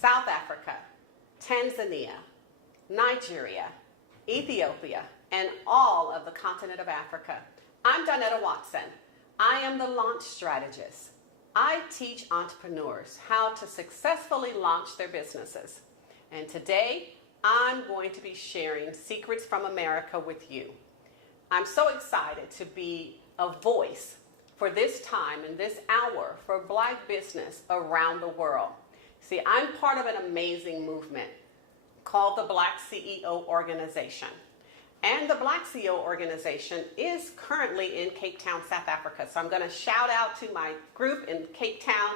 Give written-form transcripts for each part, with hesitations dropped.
South Africa, Tanzania, Nigeria, Ethiopia, and all of the continent of Africa. I'm Donnetta Watson. I am the launch strategist. I teach entrepreneurs how to successfully launch their businesses. And today, I'm going to be sharing secrets from America with you. I'm so excited to be a voice for this time and this hour for Black business around the world. See, I'm part of an amazing movement called the Black CEO Organization. And the Black CEO Organization is currently in Cape Town, South Africa. So I'm going to shout out to my group in Cape Town.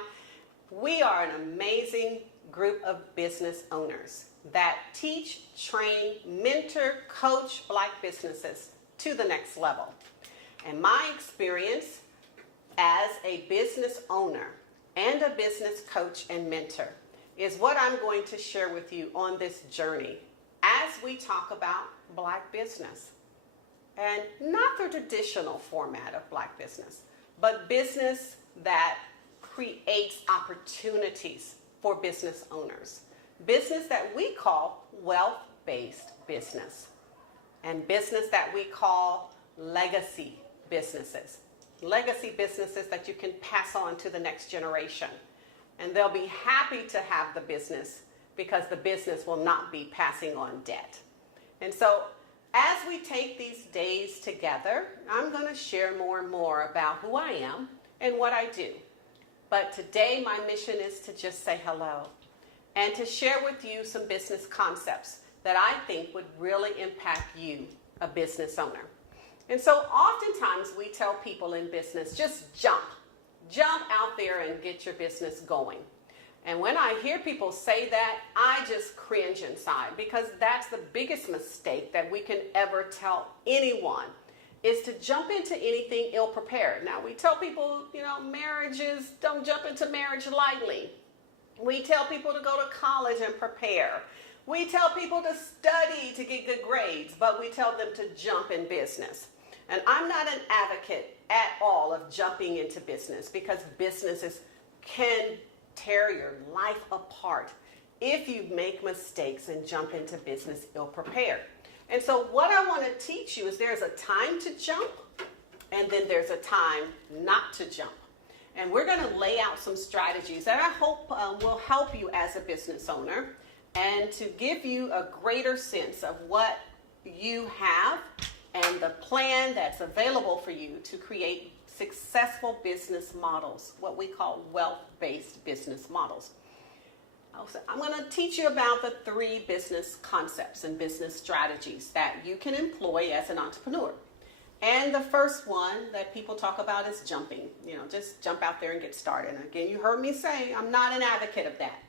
We are an amazing group of business owners that teach, train, mentor, coach Black businesses to the next level. And my experience as a business owner and a business coach and mentor is what I'm going to share with you on this journey as we talk about Black business. And not the traditional format of Black business, but business that creates opportunities for business owners. Business that we call wealth-based business. And business that we call legacy businesses. Legacy businesses that you can pass on to the next generation. And they'll be happy to have the business because the business will not be passing on debt. And so as we take these days together, I'm going to share more and more about who I am and what I do. But today my mission is to just say hello and to share with you some business concepts that I think would really impact you, a business owner. And so oftentimes we tell people in business, just jump out there and get your business going. And when I hear people say that, I just cringe inside because that's the biggest mistake that we can ever tell anyone is to jump into anything ill-prepared. Now, we tell people, marriages, don't jump into marriage lightly. We tell people to go to college and prepare. We tell people to study to get good grades, but we tell them to jump in business. And I'm not an advocate at all of jumping into business because businesses can tear your life apart if you make mistakes and jump into business ill-prepared. And so what I want to teach you is there's a time to jump and then there's a time not to jump. And we're going to lay out some strategies that I hope will help you as a business owner and to give you a greater sense of what you have and the plan that's available for you to create successful business models, what we call wealth-based business models. I'm going to teach you about the 3 business concepts and business strategies that you can employ as an entrepreneur. And the first one that people talk about is jumping. Just jump out there and get started. And again, you heard me say I'm not an advocate of that.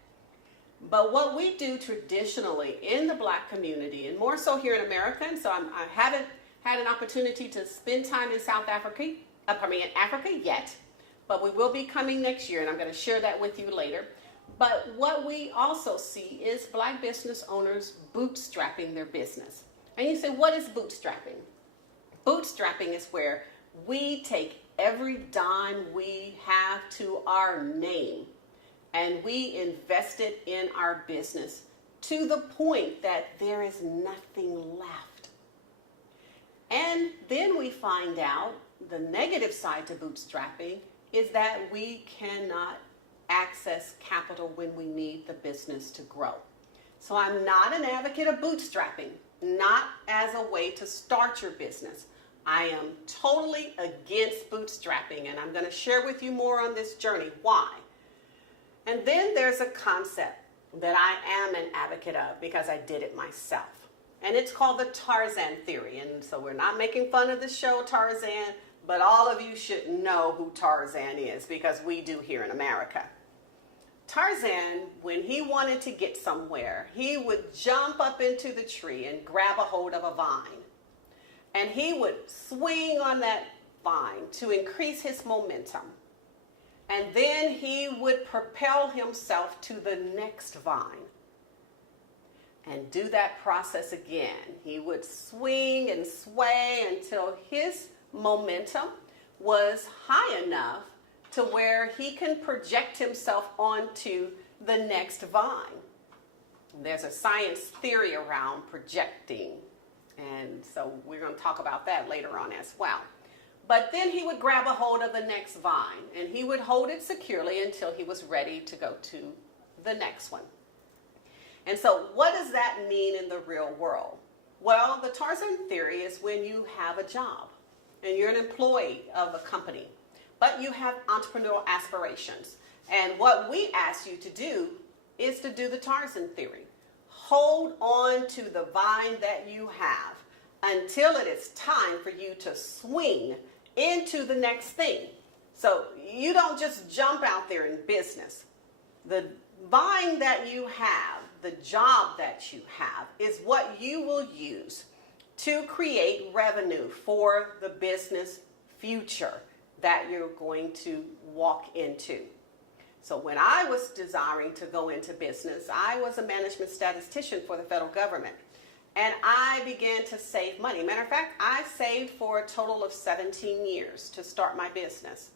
But what we do traditionally in the Black community, and more so here in America, and so I haven't had an opportunity to spend time in Africa yet, but we will be coming next year, and I'm going to share that with you later. But what we also see is Black business owners bootstrapping their business. And you say, what is bootstrapping? Bootstrapping is where we take every dime we have to our name and we invest it in our business to the point that there is nothing left. And then we find out the negative side to bootstrapping is that we cannot access capital when we need the business to grow. So I'm not an advocate of bootstrapping, not as a way to start your business. I am totally against bootstrapping, and I'm going to share with you more on this journey. Why? And then there's a concept that I am an advocate of because I did it myself. And it's called the Tarzan theory. And so we're not making fun of the show Tarzan, but all of you should know who Tarzan is because we do here in America. Tarzan, when he wanted to get somewhere, he would jump up into the tree and grab a hold of a vine. And he would swing on that vine to increase his momentum. And then he would propel himself to the next vine and do that process again. He would swing and sway until his momentum was high enough to where he can project himself onto the next vine. There's a science theory around projecting, and so we're going to talk about that later on as well. But then he would grab a hold of the next vine, and he would hold it securely until he was ready to go to the next one. And so what does that mean in the real world? Well, the Tarzan theory is when you have a job and you're an employee of a company, but you have entrepreneurial aspirations. And what we ask you to do is to do the Tarzan theory. Hold on to the vine that you have until it is time for you to swing into the next thing. So you don't just jump out there in business. The vine that you have, the job that you have, is what you will use to create revenue for the business future that you're going to walk into. So when I was desiring to go into business, I was a management statistician for the federal government. And I began to save money. Matter of fact, I saved for a total of 17 years to start my business.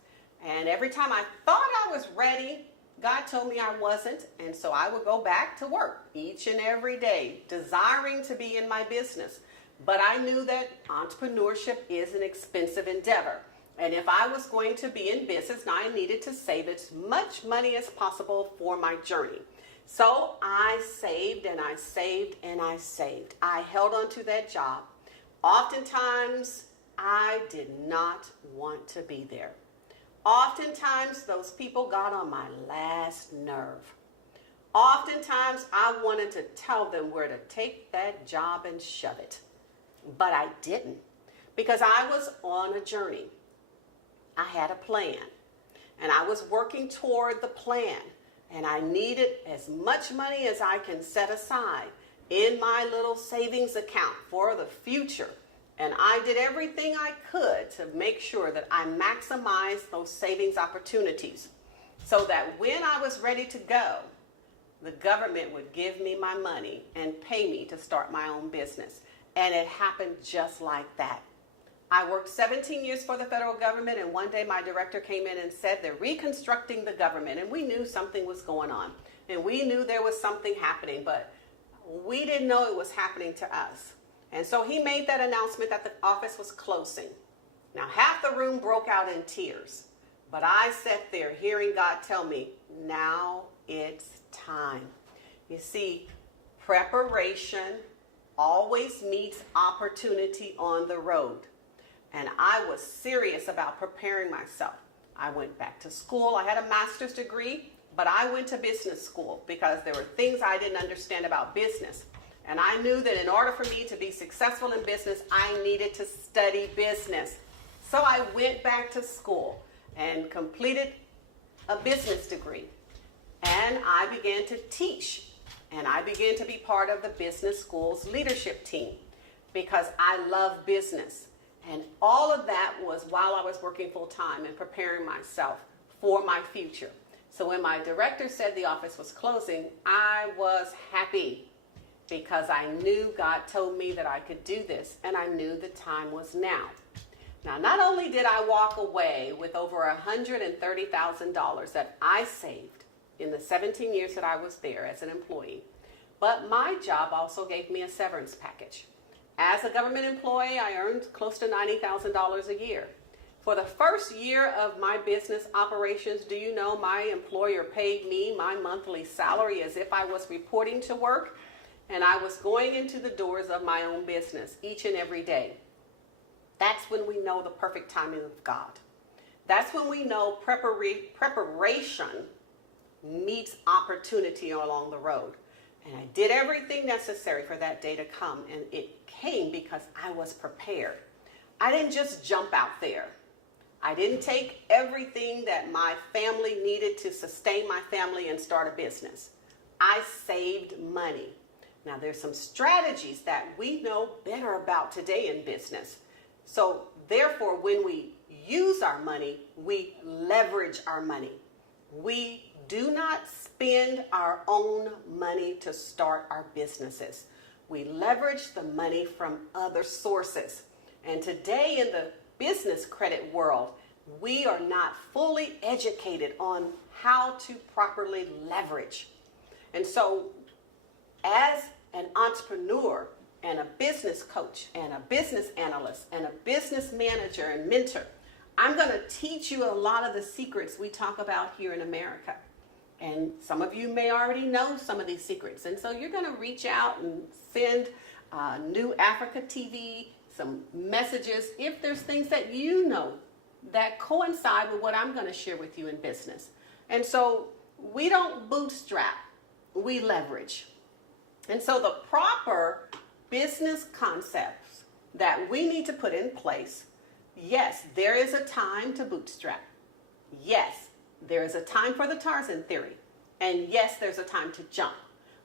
And every time I thought I was ready, God told me I wasn't. And so I would go back to work each and every day, desiring to be in my business. But I knew that entrepreneurship is an expensive endeavor. And if I was going to be in business, I needed to save as much money as possible for my journey. So I saved and I saved and I saved. I held on to that job. Oftentimes, I did not want to be there. Oftentimes, those people got on my last nerve. Oftentimes, I wanted to tell them where to take that job and shove it. But I didn't, because I was on a journey. I had a plan, and I was working toward the plan, and I needed as much money as I can set aside in my little savings account for the future. And I did everything I could to make sure that I maximized those savings opportunities so that when I was ready to go, the government would give me my money and pay me to start my own business. And it happened just like that. I worked 17 years for the federal government, and one day my director came in and said they're reconstructing the government, and we knew something was going on, and we knew there was something happening, but we didn't know it was happening to us. And so he made that announcement that the office was closing. Now, half the room broke out in tears, but I sat there hearing God tell me, now it's time. You see, preparation always meets opportunity on the road. And I was serious about preparing myself. I went back to school. I had a master's degree, but I went to business school because there were things I didn't understand about business. And I knew that in order for me to be successful in business, I needed to study business. So I went back to school and completed a business degree. And I began to teach. And I began to be part of the business school's leadership team because I love business. And all of that was while I was working full time and preparing myself for my future. So when my director said the office was closing, I was happy because I knew God told me that I could do this, and I knew the time was now. Now, not only did I walk away with over $130,000 that I saved in the 17 years that I was there as an employee, but my job also gave me a severance package. As a government employee, I earned close to $90,000 a year. For the first year of my business operations, do you know my employer paid me my monthly salary as if I was reporting to work, and I was going into the doors of my own business each and every day. That's when we know the perfect timing of God. That's when we know preparation meets opportunity along the road. And I did everything necessary for that day to come, and it came because I was prepared. I didn't just jump out there. I didn't take everything that my family needed to sustain my family and start a business. I saved money. Now, there's some strategies that we know better about today in business. So, therefore, when we use our money, we leverage our money. We do not spend our own money to start our businesses. We leverage the money from other sources. And today in the business credit world, we are not fully educated on how to properly leverage. And so as an entrepreneur and a business coach and a business analyst and a business manager and mentor, I'm going to teach you a lot of the secrets we talk about here in America. And some of you may already know some of these secrets. And so you're going to reach out and send New Africa TV some messages if there's things that you know that coincide with what I'm going to share with you in business. And so we don't bootstrap, we leverage. And so the proper business concepts that we need to put in place, yes, there is a time to bootstrap. Yes, there is a time for the Tarzan theory. And yes, there's a time to jump.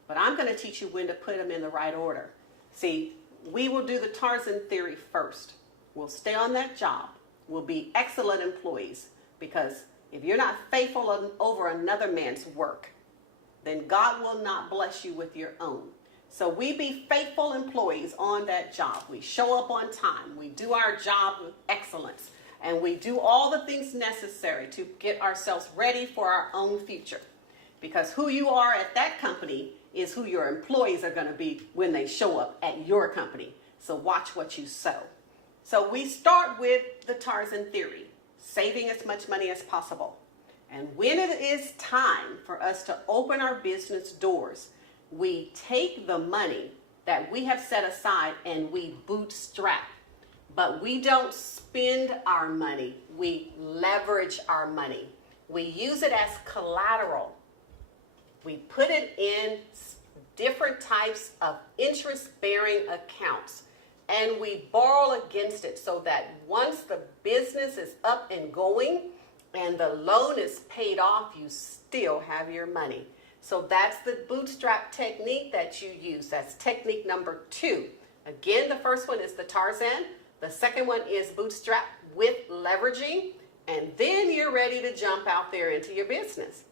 But I'm going to teach you when to put them in the right order. See, we will do the Tarzan theory first. We'll stay on that job. We'll be excellent employees, because if you're not faithful over another man's work, then God will not bless you with your own. So we be faithful employees on that job. We show up on time. We do our job with excellence. And we do all the things necessary to get ourselves ready for our own future. Because who you are at that company is who your employees are going to be when they show up at your company. So watch what you sow. So we start with the Tarzan theory, saving as much money as possible. And when it is time for us to open our business doors, we take the money that we have set aside and we bootstrap. But we don't spend our money. We leverage our money. We use it as collateral. We put it in different types of interest-bearing accounts, and we borrow against it so that once the business is up and going and the loan is paid off, you still have your money. So that's the bootstrap technique that you use. That's technique number 2. Again, the first one is the Tarzan. The second one is bootstrap with leveraging. And then you're ready to jump out there into your business.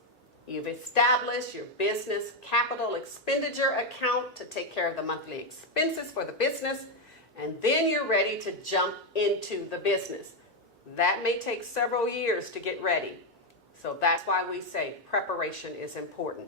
You've established your business capital expenditure account to take care of the monthly expenses for the business. And then you're ready to jump into the business. That may take several years to get ready. So that's why we say preparation is important.